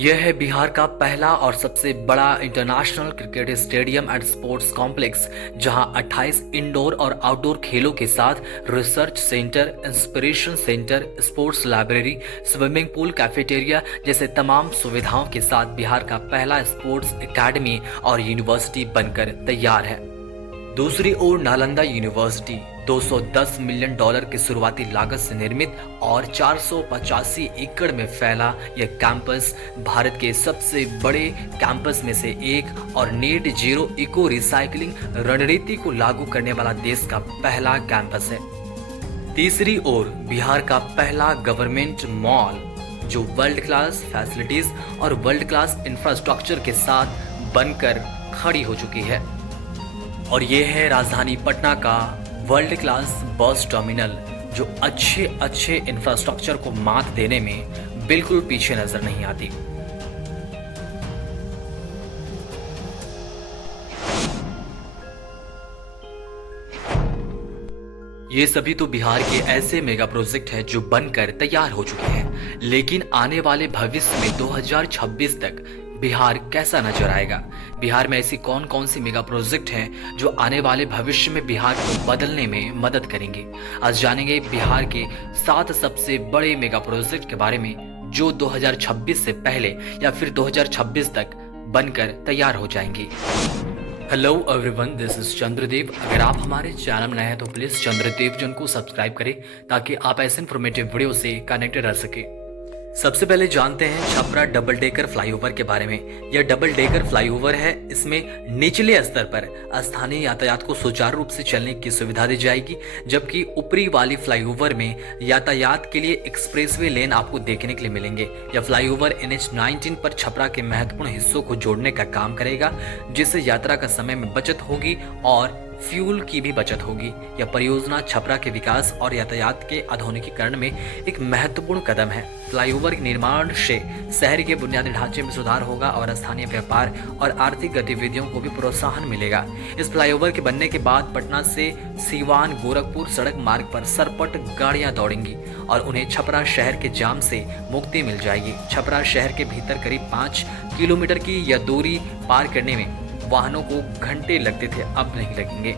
यह है बिहार का पहला और सबसे बड़ा international cricket stadium and sports complex, जहां 28 इंडोर और आउटडोर खेलों के साथ research centre, inspiration centre, sports library, swimming pool, cafeteria जैसे तमाम सुविधाओं के साथ बिहार का पहला स्पोर्ट्स एकेडमी और यूनिवर्सिटी बनकर तैयार है। दूसरी ओर नालंदा यूनिवर्सिटी 210 मिलियन डॉलर की शुरुआती लागत से निर्मित और 485 एकड़ में फैला यह कैंपस भारत के सबसे बड़े कैंपस में से एक और नेट जीरो इको रिसाइकलिंग रणनीति को लागू करने वाला देश का पहला कैंपस है। तीसरी ओर बिहार का पहला गवर्नमेंट मॉल जो वर्ल्ड क्लास फैसिलिटीज और वर्ल्ड क्लास इंफ्रास्ट्रक्चर के साथ बनकर खड़ी हो चुकी है। और ये है राजधानी पटना का वर्ल्ड क्लास बस टर्मिनल, जो अच्छे इंफ्रास्ट्रक्चर को मात देने में बिल्कुल पीछे नजर नहीं आती। ये सभी तो बिहार के ऐसे मेगा प्रोजेक्ट हैं जो बनकर तैयार हो चुके हैं, लेकिन आने वाले भविष्य में 2026 तक बिहार कैसा नजर आएगा? बिहार में ऐसी कौन कौन सी मेगा प्रोजेक्ट हैं जो आने वाले भविष्य में बिहार को बदलने में मदद करेंगे? आज जानेंगे बिहार के 7 सबसे बड़े मेगा प्रोजेक्ट के बारे में जो 2026 से पहले या फिर 2026 तक बनकर तैयार हो जाएंगे। Hello everyone, this is Chandradev. अगर आप हमारे चैनल में नए हैं तो प्लीज चंद्रदेव जन को सब्सक्राइब करें ताकि आप ऐसे इन्फॉर्मेटिव वीडियो से कनेक्टेड रह सके। सबसे पहले जानते हैं छपरा डबल डेकर फ्लाईओवर के बारे में। यह डबल डेकर फ्लाईओवर है। इसमें निचले स्तर पर स्थानीय यातायात को सुचारू रूप से चलने की सुविधा दी जाएगी, जबकि ऊपरी वाली फ्लाईओवर में यातायात के लिए एक्सप्रेसवे लेन आपको देखने के लिए मिलेंगे। यह फ्लाईओवर NH-19 पर छपरा के महत्वपूर्ण हिस्सों को जोड़ने का काम करेगा, जिससे यात्रा का समय में बचत होगी और फ्यूल की भी बचत होगी। यह परियोजना छपरा के विकास और यातायात के आधुनिकीकरण में एक महत्वपूर्ण कदम है। फ्लाईओवर के निर्माण से शहर के बुनियादी ढांचे में सुधार होगा और स्थानीय व्यापार और आर्थिक गतिविधियों को भी प्रोत्साहन मिलेगा। इस फ्लाईओवर के बनने के बाद पटना से सीवान गोरखपुर सड़क मार्ग पर सरपट गाड़ियां दौड़ेंगी और उन्हें छपरा शहर के जाम से मुक्ति मिल जाएगी। छपरा शहर के भीतर करीब 5 किलोमीटर की यह दूरी पार करने में वाहनों को घंटे लगते थे, अब नहीं लगेंगे।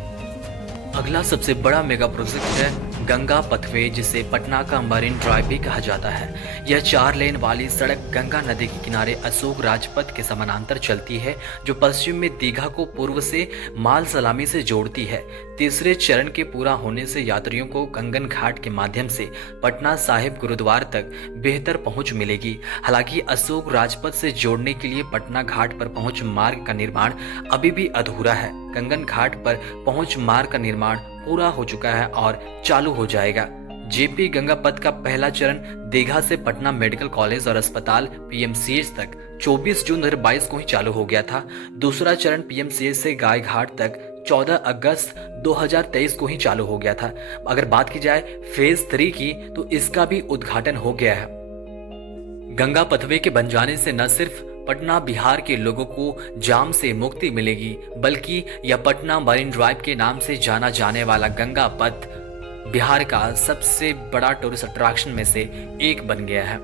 अगला सबसे बड़ा मेगा प्रोजेक्ट है गंगा पथवे, जिसे पटना का मरीन ड्राइव भी कहा जाता है। यह 4 लेन वाली सड़क गंगा नदी के किनारे अशोक राजपथ के समानांतर चलती है, जो पश्चिम में दीघा को पूर्व से माल सलामी से जोड़ती है। तीसरे चरण के पूरा होने से यात्रियों को कंगन घाट के माध्यम से पटना साहिब गुरुद्वार तक बेहतर पहुंच मिलेगी। हालांकि अशोक राजपथ से जोड़ने के लिए पटना घाट पर पहुंच मार्ग का निर्माण अभी भी अधूरा है। कंगन घाट पर पहुंच मार्ग का निर्माण पूरा हो चुका है और चालू हो जाएगा। जेपी गंगा पथ का पहला चरण दीघा से पटना मेडिकल कॉलेज और अस्पताल PMCH तक 24 जून 2022 को ही चालू हो गया था। दूसरा चरण PMCH से गाय घाट तक 14 अगस्त 2023 को ही चालू हो गया था। अगर बात की जाए फेज 3 की, तो इसका भी उद्घाटन हो गया है। गंगा पथवे के बन जाने से न सिर्फ पटना बिहार के लोगों को जाम से मुक्ति मिलेगी, बल्कि यह पटना मरीन ड्राइव के नाम से जाना जाने वाला गंगा पथ बिहार का सबसे बड़ा टूरिस्ट अट्रैक्शन में से एक बन गया है।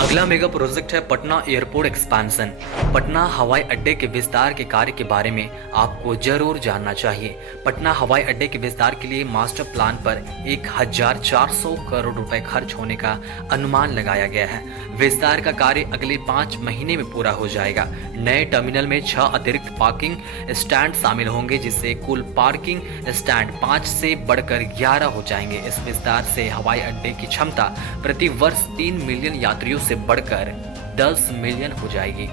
अगला मेगा प्रोजेक्ट है पटना एयरपोर्ट एक्सपेंशन। पटना हवाई अड्डे के विस्तार के कार्य के बारे में आपको जरूर जानना चाहिए। पटना हवाई अड्डे के विस्तार के लिए मास्टर प्लान पर 1400 करोड़ रुपए खर्च होने का अनुमान लगाया गया है। विस्तार का कार्य अगले 5 महीने में पूरा हो जाएगा। नए टर्मिनल में 6 अतिरिक्त पार्किंग स्टैंड शामिल होंगे, जिससे कुल पार्किंग स्टैंड 5 से बढ़कर 11 हो जाएंगे। इस विस्तार से हवाई अड्डे की क्षमता प्रति वर्ष 3 मिलियन यात्रियों से बढ़कर 10 मिलियन हो जाएगी।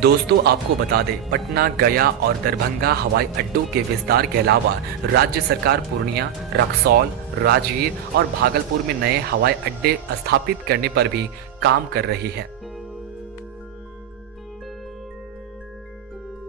दोस्तों, आपको बता दें, पटना, गया और दरभंगा हवाई अड्डों के विस्तार के अलावा राज्य सरकार पूर्णिया, रक्सौल, राजगीर और भागलपुर में नए हवाई अड्डे स्थापित करने पर भी काम कर रही है।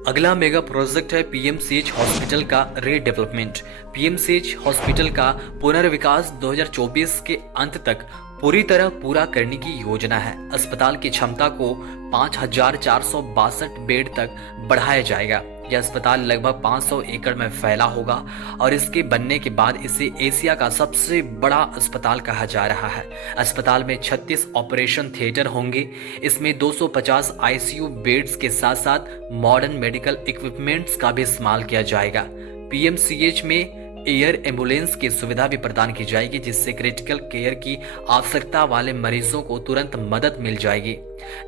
अगला मेगा प्रोजेक्ट है PMCH हॉस्पिटल का रीडेवलपमेंट। PMCH हॉस्पिटल का पुनर्विकास 2024 के अंत तक पूरी तरह पूरा करने की योजना है। अस्पताल की क्षमता को 5462 बेड तक बढ़ाया जाएगा। यह अस्पताल लगभग 500 एकड़ में फैला होगा और इसके बनने के बाद इसे एशिया का सबसे बड़ा अस्पताल कहा जा रहा है। अस्पताल में 36 ऑपरेशन थिएटर होंगे। इसमें 250 आईसीयू बेड्स के साथ साथ मॉडर्न मेडिकल इक्विपमेंट्स का भी इस्तेमाल किया जाएगा। पीएमसीएच में एयर एम्बुलेंस की सुविधा भी प्रदान की जाएगी, जिससे क्रिटिकल केयर की आवश्यकता वाले मरीजों को तुरंत मदद मिल जाएगी।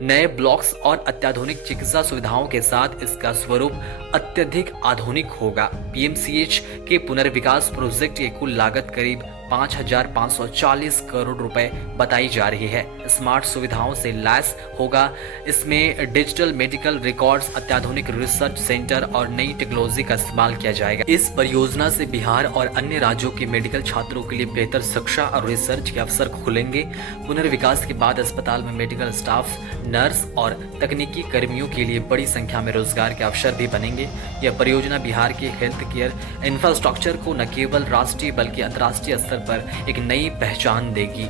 नए ब्लॉक्स और अत्याधुनिक चिकित्सा सुविधाओं के साथ इसका स्वरूप अत्यधिक आधुनिक होगा। पीएमसीएच के पुनर्विकास प्रोजेक्ट की कुल लागत करीब 5,540 करोड़ रुपए बताई जा रही है। स्मार्ट सुविधाओं से लैस होगा। इसमें डिजिटल मेडिकल रिकॉर्ड्स, अत्याधुनिक रिसर्च सेंटर और नई टेक्नोलॉजी का इस्तेमाल किया जाएगा। इस परियोजना से बिहार और अन्य राज्यों के मेडिकल छात्रों के लिए बेहतर शिक्षा और रिसर्च के अवसर खुलेंगे। पुनर्विकास के बाद अस्पताल में मेडिकल स्टाफ, नर्स और तकनीकी कर्मियों के लिए बड़ी संख्या में रोजगार के अवसर भी बनेंगे। यह परियोजना बिहार के हेल्थ केयर इंफ्रास्ट्रक्चर को न केवल राष्ट्रीय बल्कि अंतर्राष्ट्रीय स्तर पर एक नई पहचान देगी।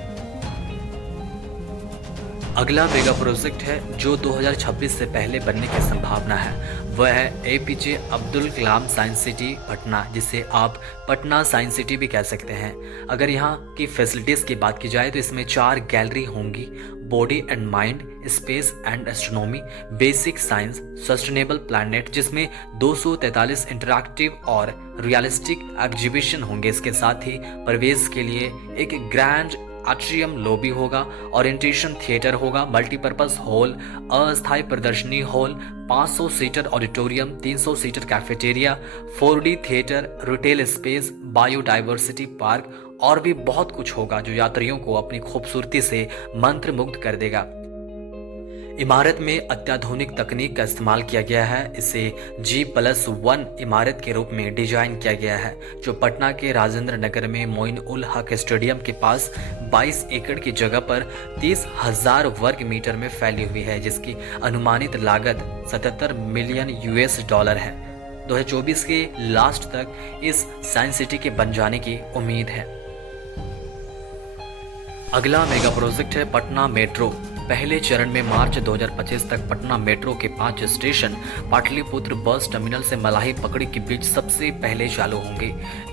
अगला मेगा प्रोजेक्ट है जो 2026 से पहले बनने की संभावना है, वह है APJ Abdul Kalam science city Patna, जिसे आप पटना साइंस सिटी भी कह सकते हैं। अगर यहाँ की फैसिलिटीज की बात की जाए तो इसमें 4 गैलरी होंगी: body and mind, space and astronomy, basic science, sustainable planet, जिसमें 243 इंटरैक्टिव और रियलिस्टिक एग्जीबिशन होंगे। इसके साथ ही प्रवेश के लिए एक ग्रैंड एट्रियम लॉबी होगा, ओरिएंटेशन थिएटर होगा, मल्टीपर्पज हॉल, अस्थायी प्रदर्शनी hall, 500 seater auditorium, 300 seater cafeteria, 4D theatre, retail space, biodiversity park और भी बहुत कुछ होगा जो यात्रियों को अपनी खूबसूरती से मंत्रमुग्ध कर देगा। इमारत में अत्याधुनिक तकनीक का इस्तेमाल किया गया है। इसे G+1 इमारत के रूप में डिजाइन किया गया है, जो पटना के राजेंद्र नगर में मोइन-उल हक स्टेडियम के पास 22 एकड़ की जगह पर 30,000 वर्ग मीटर में फैली हुई है, जिसकी अनुमानित लागत $77 मिलियन है। 2024 के लास्ट तक इस साइंस सिटी के बन जाने की उम्मीद है। अगला मेगा प्रोजेक्ट है पटना मेट्रो। पहले चरण में मार्च 2025 तक पटना मेट्रो के 5 स्टेशन पाटलिपुत्र बस टर्मिनल से मलाही पकड़ी के बीच सबसे पहले चालू होंगे।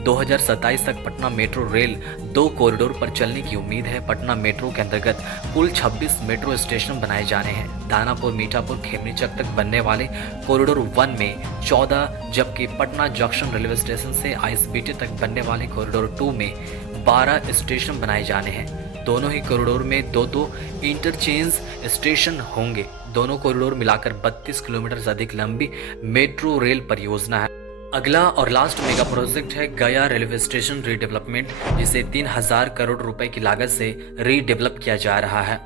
2027 तक पटना मेट्रो रेल 2 कॉरिडोर पर चलने की उम्मीद है। पटना मेट्रो के अंतर्गत कुल 26 मेट्रो स्टेशन बनाए जाने हैं। दानापुर, मीठापुर, खेमनीचक तक बनने वाले कॉरिडोर 1 में 14, जबकि पटना जंक्शन रेलवे स्टेशन से आईएसबीटी तक बनने वाले कॉरिडोर 2 में 12 स्टेशन बनाए जाने हैं। दोनों ही कॉरिडोर में 2-2 इंटरचेंज स्टेशन होंगे। दोनों कॉरिडोर मिलाकर 32 किलोमीटर से अधिक लंबी मेट्रो रेल परियोजना है। अगला और लास्ट मेगा प्रोजेक्ट है गया रेलवे स्टेशन रीडेवलपमेंट, जिसे 3000 करोड़ रुपए की लागत से रीडेवलप किया जा रहा है।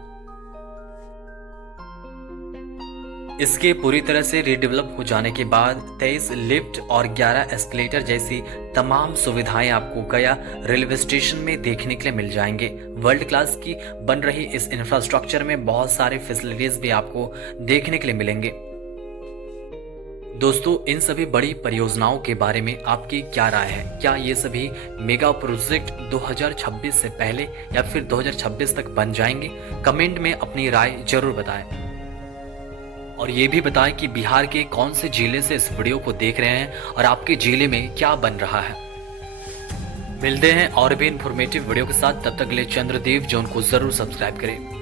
इसके पूरी तरह से रीडेवलप हो जाने के बाद 23 लिफ्ट और 11 एस्केलेटर जैसी तमाम सुविधाएं आपको गया रेलवे स्टेशन में देखने के लिए मिल जाएंगे। वर्ल्ड क्लास की बन रही इस इंफ्रास्ट्रक्चर में बहुत सारे फैसिलिटीज भी आपको देखने के लिए मिलेंगे। दोस्तों, इन सभी बड़ी परियोजनाओं के बारे में आपकी क्या राय है? क्या ये सभी मेगा प्रोजेक्ट 2026 से पहले या फिर 2026 तक बन जाएंगे? कमेंट में अपनी राय जरूर बताएं और ये भी बताएं कि बिहार के कौन से जिले से इस वीडियो को देख रहे हैं और आपके जिले में क्या बन रहा है। मिलते हैं और भी इंफॉर्मेटिव वीडियो के साथ, तब तक के लिए चंद्रदेव जोन को जरूर सब्सक्राइब करें।